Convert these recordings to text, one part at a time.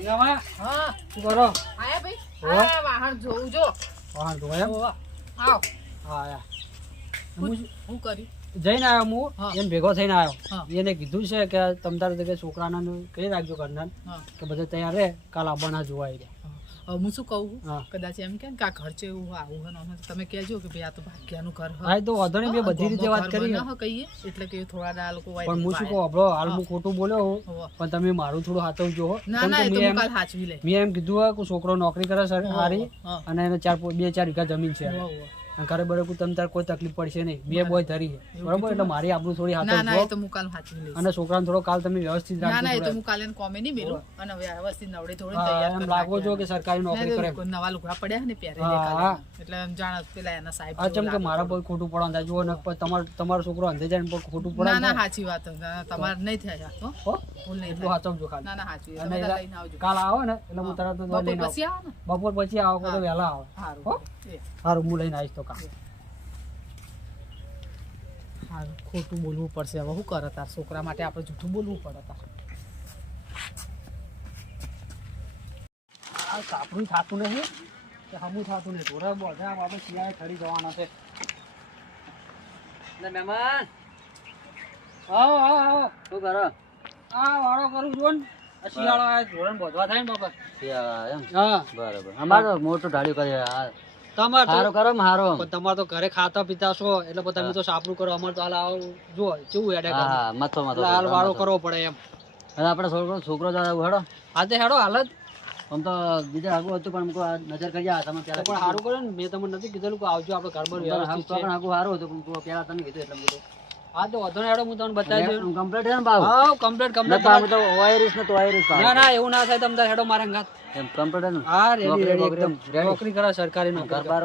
મંગાવા હા શું કરો આયા ભાઈ આ વાહન જોઉં જો વાહન ધોયા આવ હા આયા હું કર્યું જઈને આવ્યો હા. હું એને ભેગો થઈને હા. આવ્યો એને કીધું છે કે તમ તારે કે છોકરાને કહી રાખજો ઘરના હા કે બધા તૈયાર રહે કાલ આવવાના જોવા આવી ગયા હું શું કહું હા. કદાચ એમ કે આ ઘર છે એવું આવું હોય ને તમે કહેજો કે ભાઈ આ તો ભાગ્યાનું ઘર હા એ તો વાંધો નહીં મેં બધી રીતે વાત કરી કહીએ એટલે કે થોડા આ લોકો પણ હું શું કહું આપણો હાલ હું ખોટું બોલ્યો હું પણ તમે મારું થોડું હાથવજો હો ના ના એ તો હું કાલ સાચવી લે મેં એમ કીધું હોય કે છોકરો નોકરી કરે સારી હા. અને એને 2-4 વીઘા જમીન છે અને ઘરે બરોબર તમે તાર કોઈ તકલીફ પડશે નહીં બે બોય ધરી છે બરોબર એટલે મારી આપણું થોડી ના ના એ હાથવજો તો હું કાલ સાચવી લઈશ અને છોકરાને થોડો કાલ તમે વ્યવસ્થિત ના ના એ તો રાખજો હું કાલે કોમે નહીં મેલું અને વ્યવસ્થિત નવડે થોડી હા, તૈયાર એમ કરી લાગવો જો કે સરકારી નોકરી કરે નાખ્યા. નવા લુગડા પડ્યા ને પહેરે હા, હા. એટલે એમ જાણ પેલા એના સાહેબ આ ચમ કે મારા પર ખોટું પડવા જુઓ ને તમારો છોકરો અંધે જાય ને પર ખોટું પડે ના ના સાચી વાત તમારે નહીં થયા તો હો ભૂલ નહીં એટલું થાય. સાચવજો ખાલી ના ના સાચી અને તમે લઈને આવજો કાલ આવો ને એટલે હું તરત જ બપોર લઈને પછી આવો ને આવું. બપોર પછી આવો તો વહેલા આવો સારું હો એ સારું હું લઈને આવીશ તો કાલ સારું ખોટું બોલવું પડશે હવે શું કરે તાર છોકરા માટે આપણે જૂઠું બોલવું પડે તાર આ સાપડું થતું નહીં કે હમું થતું નહીં થોડા બધા આપણે શિયાળે ખરી જવાના છે એટલે મહેમાન આવો આવો આવો શું કરો આ વાળો કરું છું ને આ શિયાળો આ ધોરણ બોધવા થાય ને બાપા એમ હા બરાબર અમારે તો મોટું ઢાળ્યું કરે તમારે હારો તો કરો હારો પણ તમારે તો ઘરે ખાતા પીતા છો એટલે પછી તમે તો સાપડું કરો અમારે તો હાલ આવો જો કેવું હેડે કરે હા મથો મથો એટલે હાલ વાળો કરવો પડે એમ અને આપણે છોકરો હેડો હા તે હેડો હાલ જ આમ તો બીજા આગું હતું પણ મૂકો નજર કરી આ તમે તો પેલા પણ સારું કરે ને મેં તમને નથી કીધેલું કે આવજો આપણે ઘર પર વ્યવસ્થિત છે પણ આગું સારું હતું પણ મૂકો પેલા તમે કીધું એટલે મૂકો હા તો વધુ હેડો હું તમને બતાવી દઉં કમ્પ્લીટ છે ને ભાવ હા કમ્પ્લીટ કમ્પ્લીટ તો વાયરિસ ને તો વાયરિસ ના ના એવું ના થાય તમે હેડો મારા અંગાત એમ કમ્પ્લીટ ને હા રેડી નોકરી રેડી વોકરી એકદમ ready? નોકરી કરે સરકારી ઘર નોકરી બાર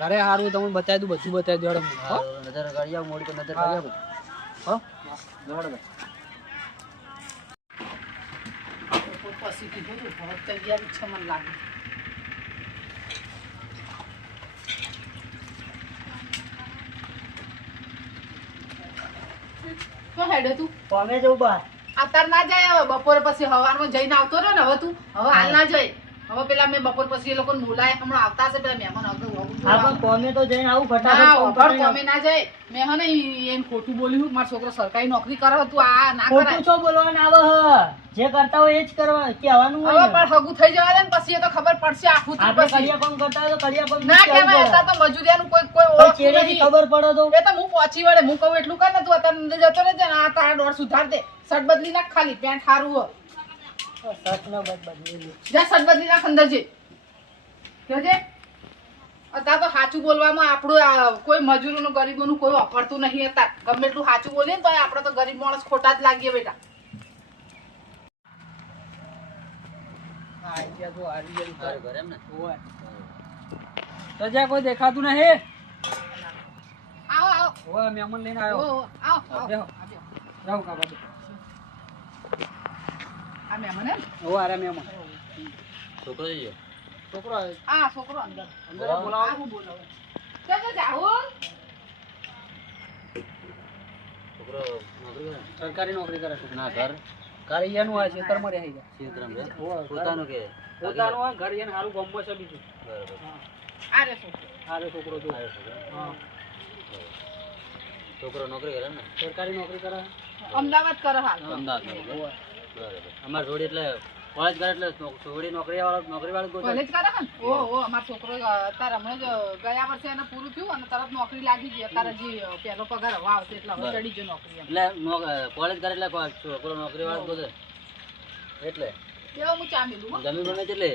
ઘરે સારું તમને બતાવી દઉં બધું બતાવી દઉં હેડો હો? નજર કરી આવ મોડી તો નજર કરી આવ હો દોડ પછી કીધું તું હવે તૈયારી છે મને લાગે તો હેડે તું પામે જવું બા અત્યારે ના જાય હવે બપોર પછી હવારમાં જઈને આવતો રહ્યો ને હવે તું હવે હાલ ના જાય હવે પેલા મેં બપોર પછી એ લોકોને બોલાય હમણાં આવતા હશે પેલા મહેમાન આવતો પામે તો જઈને આવું તમે ના જાય મેં હે ને એમ ખોટું બોલ્યું મારો છોકરો સરકારી નોકરી કરે તું આ ના કરાય છો બોલવાનું આવે જે કરતા હોય એ જ કરવા કહેવાનું હવે પણ હગું થઈ જવા દે ને પછી એ તો ખબર પડશે આખું તું પછી કડિયા કામ કરતા હોય તો કડિયા કામ ના કહેવાય અત્યારે તો મજૂરિયાનું કોઈ ઓળખતું નથી. ખબર પડે તો એ તો હું પહોંચી વળે હું કહું એટલું કર ને તું અત્યારે અંદર જતો રહેજે ને આ તારા દોડ સુધાર દે શર્ટ બદલી નાખ ખાલી પેન્ટ સારું હોય જા શર્ટ બદલી નાખ અંદર જે જોજે અત્યારે તો સાચું બોલવામાં આપણું કોઈ મજૂરોનું ગરીબોનું કોઈ વાપરતું નહીં અત્યારે ગમે એટલું સાચું બોલીએ ને તો આપણે તો ગરીબ માણસ ખોટા જ લાગીએ બેટા હા આઈ ગયા જો આવી ગયેલું ઘર. ઘર એમ ને ઓય. તો જ્યાં કોઈ દેખાતું નહીં આવો આવો ઓય મહેમાન લઈને આવ્યો આવો આવો બેહો. જાઓ કાકા બેહો. આ મહેમાન એમ ઓય અરે મહેમાન છોકરો જઈએ છોકરો આ છોકરો અંદર અંદર બોલાવો હું બોલાવું ચાલો જાઓ છોકરો નોકરી કરે સરકારી નોકરી કરે છે ના ઘર ઘરે એનું હોય ખેતરમાં રહી જાય ક્ષેત્રમ રે ઓય, પોતાનું કે પોતાનું હોય ઘર એને સારું ગમો છે બીજું બરાબર આ રે છોકરો સારો છોકરો જો હા છોકરો નોકરી કરે ને સરકારી નોકરી કરે અમદાવાદ કરે હાલ અમદાવાદ ઓય. બરાબર અમાર જોડી એટલે કોલેજ કરે એટલે જોડી નોકરી વાળો કોલેજ કરે ને ઓ અમારો છોકરો તારા હમણાં જ ગયા વર્ષે એને પૂરું થયું અને તરત નોકરી લાગી ગઈ તારા જે પહેલો પગાર હવા આવશે એટલે હવે ચડી ગયો નોકરી એમ એટલે કોલેજ કરે એટલે છોકરો નોકરી વાળો બોલે એટલે બેવો હું ચા મેલું હો. જમીન બને એટલે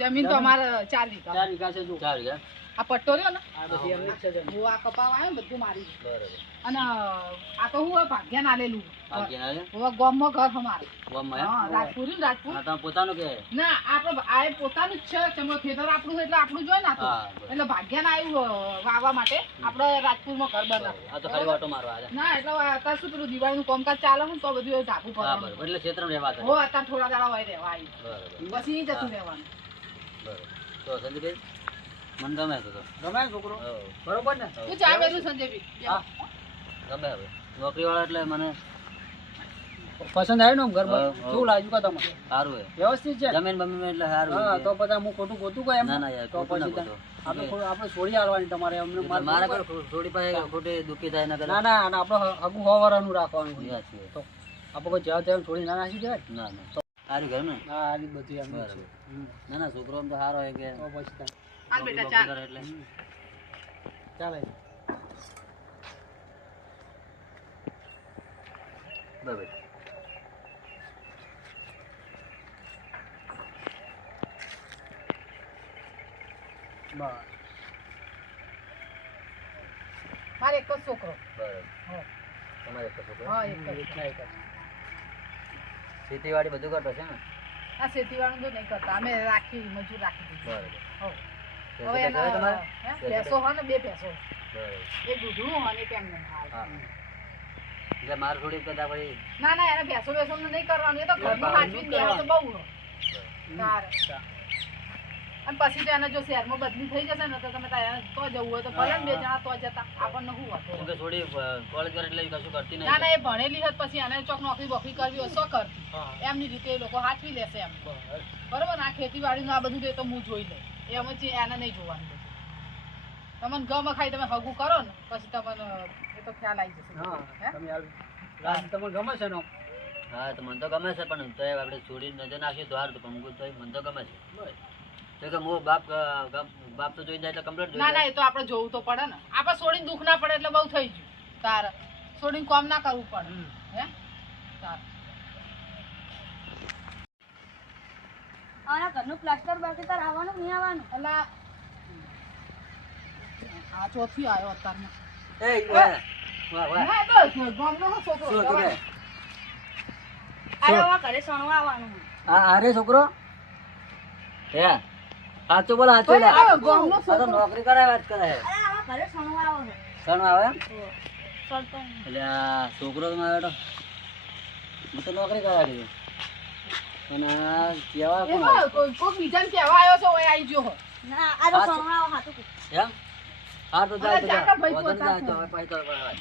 જમીન તો અમારે 4 વીઘા 4 વીઘા છે જો 4 વીઘા આ પટ્ટો રહ્યો ને આ બધી એમની જ છે જમીન. હું આ કપાવ આવ્યો ને બધું મારી બરાબર અને આ તો હું ભાગ્યા આલેલું બાકી ના લે હવે ગામમાં ઘર અમારે ગામમાં એમ હા રાજપુર ને રાજપુર હા તમે પોતાનું કે ના આપણે આ પોતાનું જ છે ચમો ખેતર આપણું છે એટલે આપણું જ હોય ને આ તો. હા, બરાબર. એટલે ભાગ્યાને આવ્યું વાવવા માટે આપણે રાજપુરમાં ઘર બનાવ્યું આ તો ખાલી વાટો મારવા આવે ના એટલે અત્યારે શું પેલું દિવાળીનું કામકાજ ચાલે છે ને તો બધું એવું ધાબુ હા ભરવાનું બરાબર એટલે ક્ષેત્રમાં રહેવા કરે હો અત્યારે થોડા દાડા હોય રહેવા આવી બરાબર પછી ઈ જતું રહેવાનું બરાબર તો સંજયભાઈ મને ગમે તો ગમે છોકરો હવ. બરોબર ને તું ચા મેલું સંજયભાઈ હા ગમે હવે નોકરી વાળા એટલે મને પસંદ આવ્યું ને આમ ઘર બાર? હા, હા. કેવું લાગ્યું કા તમને? સારું હે વ્યવસ્થિત છે? જમીન બમીન એટલે સારું હા છે. તો પછી હું ખોટું ગોતું કોઈ એમ? ના, ના યાર, તો ખોટું ના પછી ગોતો. આપણે છોડી આલવાની તમારે એમને એટલે મારે મારે કોઈ થોડી પાસે ખોટી દુઃખી થાય ના કરે. ના ના અને આપણે હગું હોવાળાનું રાખવાનું એ હોય. સાચી વાત. તો આપણે કોઈ જવા તેમ છોડી ના નાખી દેવાય ને? ના ના સારું ઘર ને. હા આ રીત બધી એમ જ છે. બરાબર. ના ના છોકરો આમ તો સારો હોય કે તો પછી તાર. હાલ બેટા નોકરી ચાલ કરે એટલે ચાલે બરાબર. બસ મારે એક જ છોકરો. બરાબર. હા. તમારે એક છોકરો? હા એક જ. એટલા એક જ. ખેતીવાડી બધું કરતો છે ને? આ ખેતીવાળું તો નહીં કરતા, અમે રાખી મજૂર રાખી દીધી. બરાબર. હો. ભેંસો હવે બેસો હોય તમારે? હે? ભેંસો હોય ને 2 ભેંસો. બરાબર. એક દૂધનું હોય ને એક એમને હાલ. હા. એટલે માર થોડી કદા પડી. ના ના એને ભેંસો નહીં કરવાનું, એ તો ઘરનું હાચવીને બેહે તો બહુ હોય. તારે. અને પછી તો એને જો શહેરમાં બદલી થઈ જશે ને તો તમે તારે તો જવું હોય તો ભલે ને 2 જણા તો જતા, આપણને શું કેમ હતું. કે થોડી કોલેજ કરે એટલે કશું કરતી ના નહીં. ના એ ભણેલી હોત પછી એને ચોક નોકરી બોકરી કરવી હોય શું કરતી. હા. એમની રીતે એ લોકો હાચવી લેશે એમ. બસ. બરોબર ને? આ ખેતીવાડીનું આ બધું તો એ તો હું જોઈ લઉં, એમ જ એને નહીં જોવાનું બધું. તમને ગમ ખાઈ તમે હગું કરો ને પછી તમને એ તો ખ્યાલ આવી જશે. હા હે? તમે હાલ રાત તમને ગમે છે ને? હા તો મને તો ગમે છે પણ તો આપણે છોડીને નજર નાખીએ તો સારું, તો પણ તો મને તો ગમે છે. બસ. તો કે હું બાપ તો જોઈ જાય એટલે કમ્પ્લીટ જોઈ ના ના જાય. એ તો આપણે જોવું તો પડે ને. આપણે છોડીને દુઃખ ના પડે એટલે બહુ થઈ ગયું. તારે છોડીને કામ ના કરવું પડે. હમ. હે તારે આના ઘરનું પ્લાસ્ટર બાકી તાર આવવાનું નહીં આવવાનું? એટલે આ ચોથી આવ્યો અત્યારમાં. એ વાહ વાહ. ના એ તો ગામનો હો છોકરો. શું તું કે? અરે આવા ઘરે સણવા આવવાનું હોય. આ રે છોકરો હે સાચું બોલ સાચું લે. આ ગામનો આ તો છોકરો. નોકરી કરે વાત કરે છે. અરે આવા ઘરે સણવા આવો છે. સણ આવે એમ? સણતો નહીં. એટલે આ છોકરો તો મારો હું તો નોકરી કરાવી અને આ કેવા કોણ એમાં આવે? કોઈક બીજાને કહેવા આવ્યો છે ઓય આવી ગયો હો. ના આ તો સણવા આવો હાથું કીધું. એમ? હા તો જાય તો અરે જાતા ભાઈ વાંધો નહીં, પોતા જાય તો હવે પછી તો બરાબર.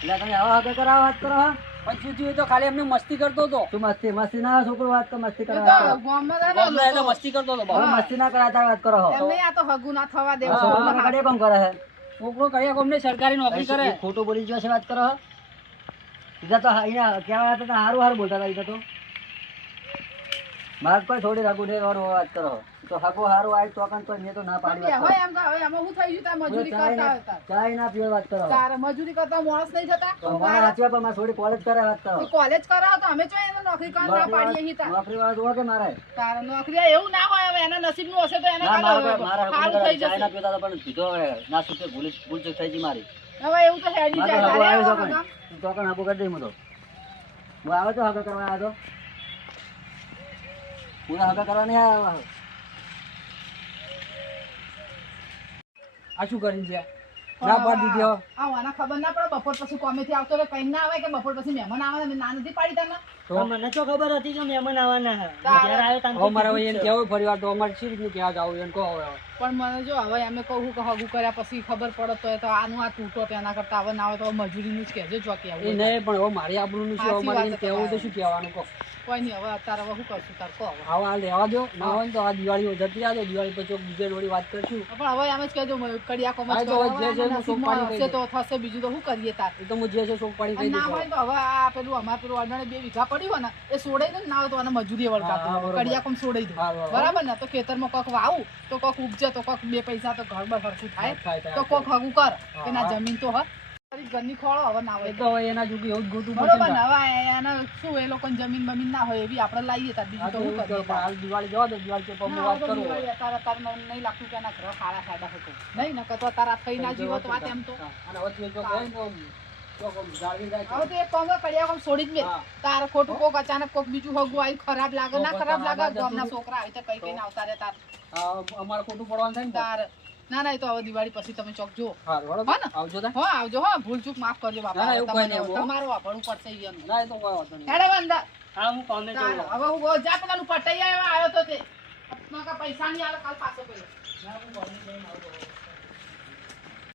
એટલે તમે આવા હગે કરાવો વાત કરો હા? પણ શું થયું? એ તો ખાલી એમને મસ્તી કરતો હતો. શું મસ્તી મસ્તી ના આવે છોકરો વાત કરો મસ્તી એ કરો તો વાત કરો. ગામમાં છે ને ગામમાં એટલે લોકો. મસ્તી કરતો હતો બહુ. હવે મસ્તી ના કરાતા વાત કરો હો. એમને આ તો હગું ના થવા આ દેવું. છોકરો કડે કોણ કરે છે? છોકરો કયા ગામને સરકારી નોકરી કરે? એ ખોટું બોલી ગયો છે વાત કરો હો. બીજા તો અહીંયા કેવા હતા હારું હારું બોલતા હતા બીજા તો મારે કોઈ થોડી રાખું છે વાત કરો તો હાગો હારું આવી ચોકન તો મેં તો ના પાડી વાત હવે એમ કે હવે એમાં શું થઈ ગયું? તાર મજૂરી કરો. કરતા હતા. ચાય ના પીવા વાત કરો તારે મજૂરી કરતા માણસ નહીં જતા. તો મને વાંચવા પણ મારે થોડી કોલેજ કરે વાત કરો. કોલેજ કરાવો તો અમે જો એને નોકરી કરવા ના પાડીએ અહીં તાર. નોકરી વાળા જોવો કે મારે તારે નોકરી એવું ના હોય હવે એના નસીબનું હશે તો એને ના મારે કાલે મારે સારું થઈ ચાય ના જશે. પીતા હતા પણ પીધો હવે ના સુકે ભૂલ ચૂક થઈ ગઈ મારી હવે એવું તો હેડી મારે જાય. હાગો તારે આવ્યો આવો ચોકન કામ. ચોકન હાગો કરી દઈ હું તો હું આવે તો હાગો કરવા આવ્યો તો પૂરા હાગો કરવા નહીં આવ્યો આ શું કરી છે? ના પાડી દીધી હવે. આવાના ખબર ના પડે બપોર પછી કોમેથી આવતો હોય કઈ ના આવે કે બપોર પછી મહેમાન આવે ને ના નથી પાડી તને. તો મને તો ખબર હતી કે મહેમાન આવવાના છે. તારે. જ્યારે આવ્યો તાન હવે મારે હવે એને કહેવું ફરી વાર તો અમારે શી રીતનું કહેવા જાવું એને કહો હવે. પણ મને જો હવે અમે કહું કે હગું કર્યા પછી ખબર પડે તો એ તો આનું આ તૂટો તેના કરતા હવે ના આવે તો મજૂરીનું જ કહેજો જો કે એ આવું નહીં પણ હવે મારી આબરૂનું શું? હવે સાચી મારે વાત એને છે કહેવું તો તમારી. શું કહેવાનું કહો? કોઈ નહીં હવે અત્યારે હવે શું કરશું તાર કહો હવે. હવે આ લેવા દો ના હોય ને તો આ દિવાળી જતી રહેજો. દિવાળી પછી બીજે જોડી વાત કરશું. પણ હવે એમ જ કહેજો કડિયા કોમ જ હા, તો હવે જે છે કરો. એનું નસીબમાં સોંપવાની હશે તો થશે બીજું તો શું કરીએ તાર. એ તો હું જે છે શોક પાડી અને કહી ના દઈશ હોય હવે. તો હવે આ પેલું અમારે પેલું અડાણે 2 વીઘા પડ્યું હોય ને એ સોડાઈ દે ને ના હોય તો આને મજૂરી હા, વળગાતું બરોબર. કડિયા કોમ સોડાઈ દે હા, બરોબર. બરાબર ને તો ખેતરમાં કોક વાવું તો કોક ઉપજે તો કોક 2 પૈસા તો ઘર બર હરખું થાય થાય. તો કોક હગું કર કે ના હા. જમીન તો હર તારી ઘરની ખોળો હવે ના એ હોય તો હવે એના જોગી એવું જ ગોતું પડશે બરોબર ને. ને હવે એને શું એ લોકોને જમીન બમીન ના હોય એવી આપણે લાવીએ તાર હા, બીજું તો તો એવું શું જ કરો. કરીએ પણ હાલ દિવાળી જવા દો. દિવાળી છે પછી ના, વાત હવે તો કરું. દિવાળી અત્યારે તારે નહીં લાગતું કે એના ઘર ખાડા ખાડા હતો નહીં ને તો તારા થઈ ના જીવો તો વાત એમ તો હા, અને વચ્ચે જો હોય ને તો ચોક આમ જાળવી રાખજો. હવે તો એક કામ કર, કડિયા કામ છોડી જ મેલ હા. તારે ખોટું કોક અચાનક કોક બીજું હગું આવ્યું ખરાબ લાગે ના તો ખરાબ પછી લાગે આ ગામના જતું. છોકરા આવી તો કઈ કઈ આવતા રે તાર હા, અમારે ખોટું પડવાનું થાય ને તો. તાર ના ના એ તો હવે દિવાળી પછી તમે ચોક જો હારું, હાલો. હો ને? આવજો તાર. હો આવજો હો ભૂલ ચૂક માફ કરજો ના, બાપા ના, એવું કોઈ તમને નહીં, હો. તમારું વાપરવું પડશે ઈ એનું. ના, એ તો કોઈ વાંધો નહીં. હેડે હવે અંદર હા હું કોમે તાર, જઉં હવે હું જા પેલાનું પટાઈ આવ્યો તો તે પૈસા નહીં આવે કાલ પાછો પેલો ના, હું ઘરે જઈને આવજો.